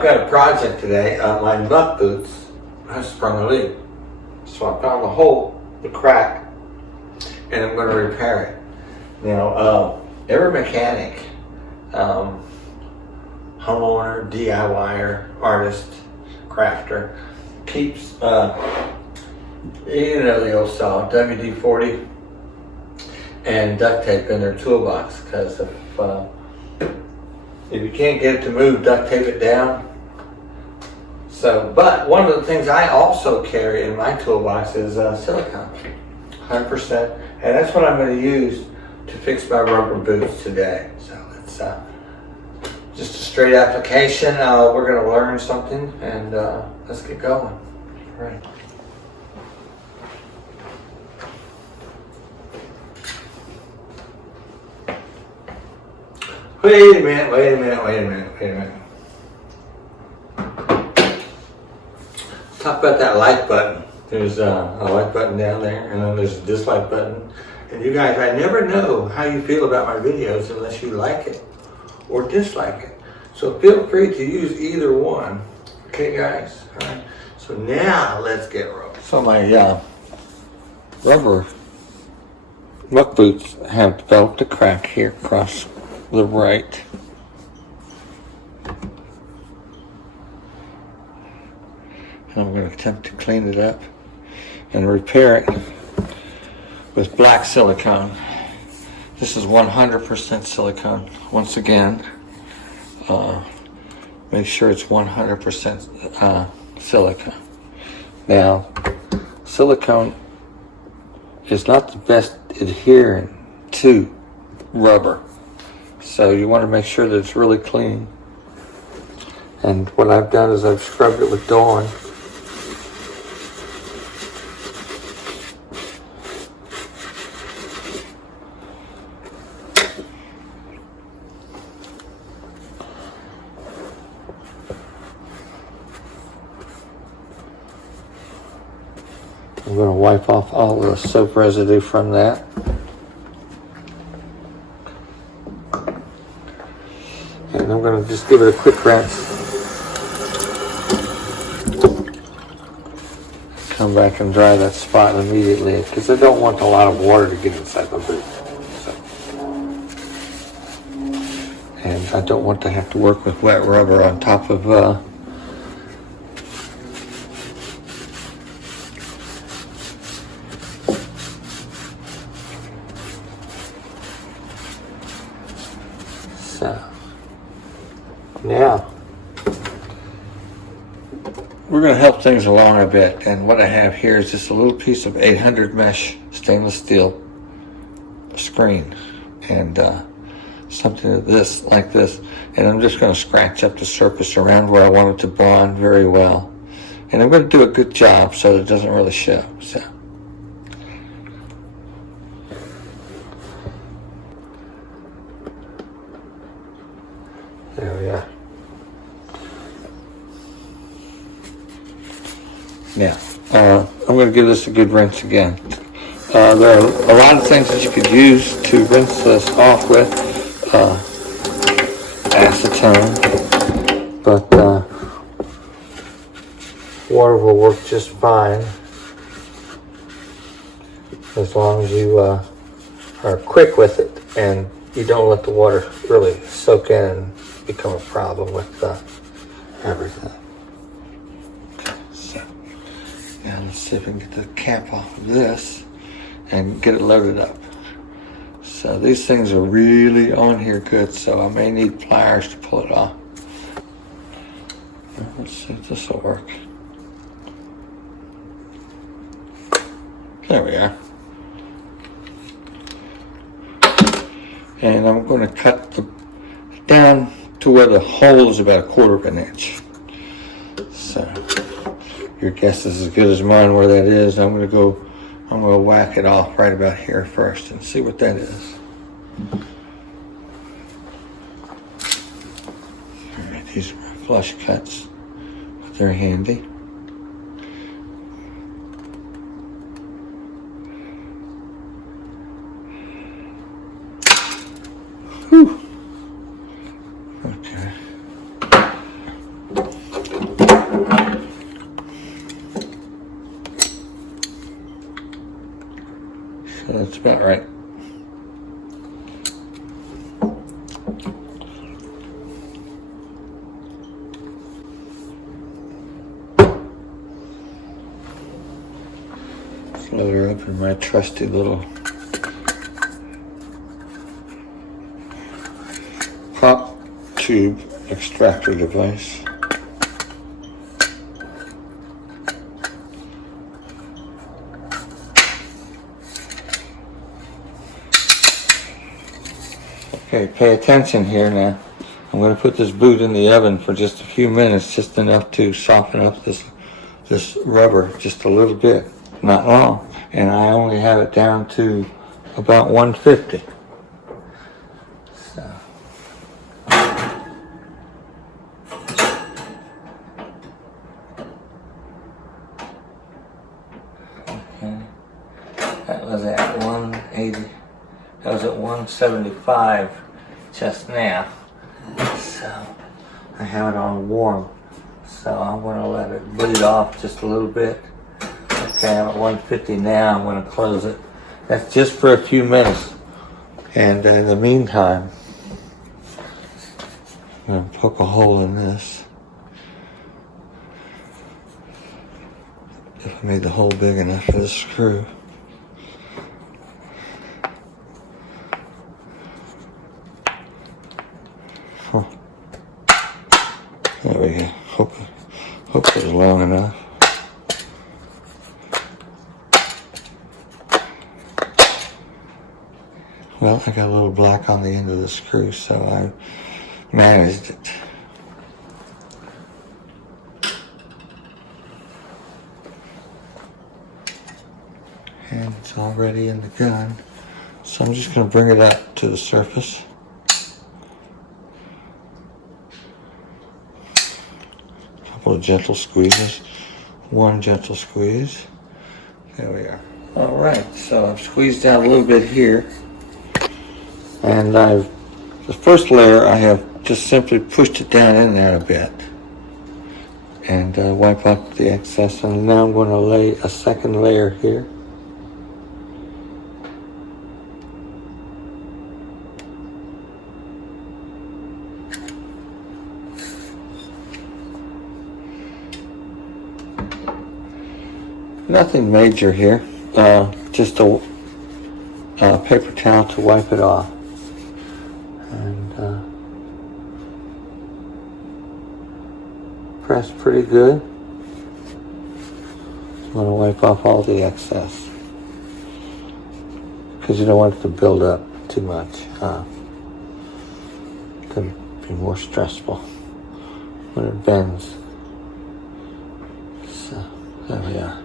I've got a project today. My muck boots have sprung a leak. So I found the hole, the crack, and I'm going to repair it. Now, every mechanic, homeowner, DIYer, artist, crafter, keeps, you know the old style, WD-40 and duct tape in their toolbox, because if you can't get it to move, duct tape it down. So, but one of the things I also carry in my toolbox is silicone, 100%, and that's what I'm going to use to fix my rubber boots today. So it's just a straight application. We're going to learn something, and let's get going. All right. Wait a minute. Talk about that like button. There's a like button down there, and then there's a dislike button. And you guys, I never know how you feel about my videos unless you like it or dislike it. So feel free to use either one. Okay, guys? All right. So now let's get rolling. So my rubber muck boots have developed a crack here across the right. And I'm going to attempt to clean it up and repair it with black silicone. This is 100% silicone. Once again, make sure it's 100% silicone. Now, silicone is not the best adherent to rubber. So you want to make sure that it's really clean. And what I've done is I've scrubbed it with Dawn. I'm going to wipe off all the soap residue from that. And I'm going to just give it a quick rinse. Come back and dry that spot immediately, because I don't want a lot of water to get inside my boot. So. And I don't want to have to work with wet rubber on top of Now, we're going to help things along a bit, and what I have here is just a little piece of 800 mesh stainless steel screen, and something like this, and I'm just going to scratch up the surface around where I want it to bond very well, and I'm going to do a good job so that it doesn't really show. So. There we are. Now, I'm going to give this a good rinse again. There are a lot of things that you could use to rinse this off with. Acetone, but water will work just fine as long as you are quick with it and you don't let the water really soak in and become a problem with everything. Okay, so now let's see if we can get the cap off of this and get it loaded up. So these things are really on here good, so I may need pliers to pull it off. Let's see if this will work. There we are. And I'm going to cut down to where the hole is about 1/4 of an inch. So your guess is as good as mine where that is. I'm going to whack it off right about here first and see what that is. All right, these are my flush cuts. They're handy. Whew. Okay. That's about right. Let's load her up in my trusty little pop tube extractor device. Okay, pay attention here now. I'm going to put this boot in the oven for just a few minutes, just enough to soften up this rubber just a little bit, not long. And I only have it down to about 150. So. Okay. That was at 180. That was at 175 just now. So I have it on warm. So I'm going to let it bleed off just a little bit. Okay, I'm at 150 now. I'm going to close it. That's just for a few minutes. And in the meantime, I'm going to poke a hole in this. If I made the hole big enough for the screw. There we go. Hope it was long enough. Well, I got a little black on the end of the screw, so I managed it. And it's already in the gun. So I'm just going to bring it up to the surface. Couple of gentle squeezes. One gentle squeeze. There we are. All right, so I've squeezed out a little bit here, and the first layer I have just simply pushed it down in there a bit and wipe off the excess. And now I'm going to lay a second layer here. Nothing major here, just a paper towel to wipe it off. And press pretty good. You want to wipe off all the excess because you don't want it to build up too much. It can be more stressful when it bends. So there we are.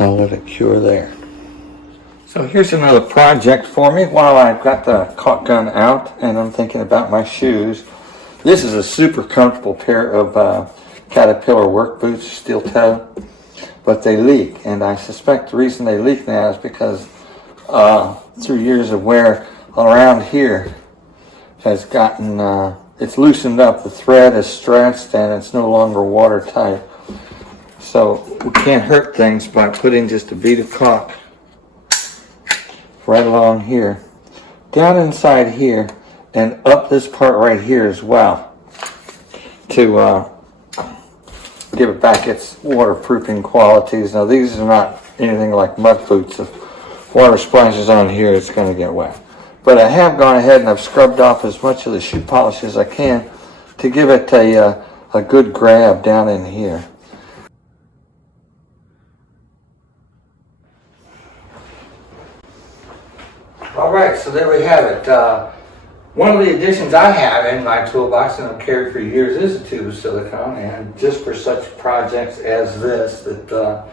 I'll let it cure there. So here's another project for me while I've got the caulk gun out and I'm thinking about my shoes. This is a super comfortable pair of Caterpillar work boots, steel toe, but they leak. And I suspect the reason they leak now is because through years of wear around here has gotten, it's loosened up. The thread is stretched and it's no longer watertight. So we can't hurt things by putting just a bead of caulk right along here, down inside here, and up this part right here as well to give it back its waterproofing qualities. Now these are not anything like mud boots. If water splashes on here, it's going to get wet. But I have gone ahead and I've scrubbed off as much of the shoe polish as I can to give it a good grab down in here. All right, so there we have it. One of the additions I have in my toolbox and I've carried for years is a tube of silicone, and just for such projects as this that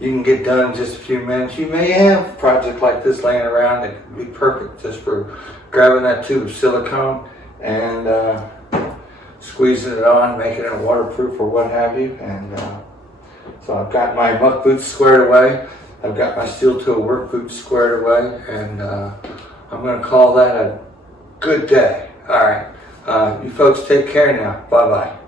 you can get done in just a few minutes. You may have a project like this laying around that could be perfect just for grabbing that tube of silicone and squeezing it on, making it waterproof or what have you. And so I've got my muck boots squared away. I've got my steel toe work boots squared away, and I'm going to call that a good day. All right. You folks take care now. Bye-bye.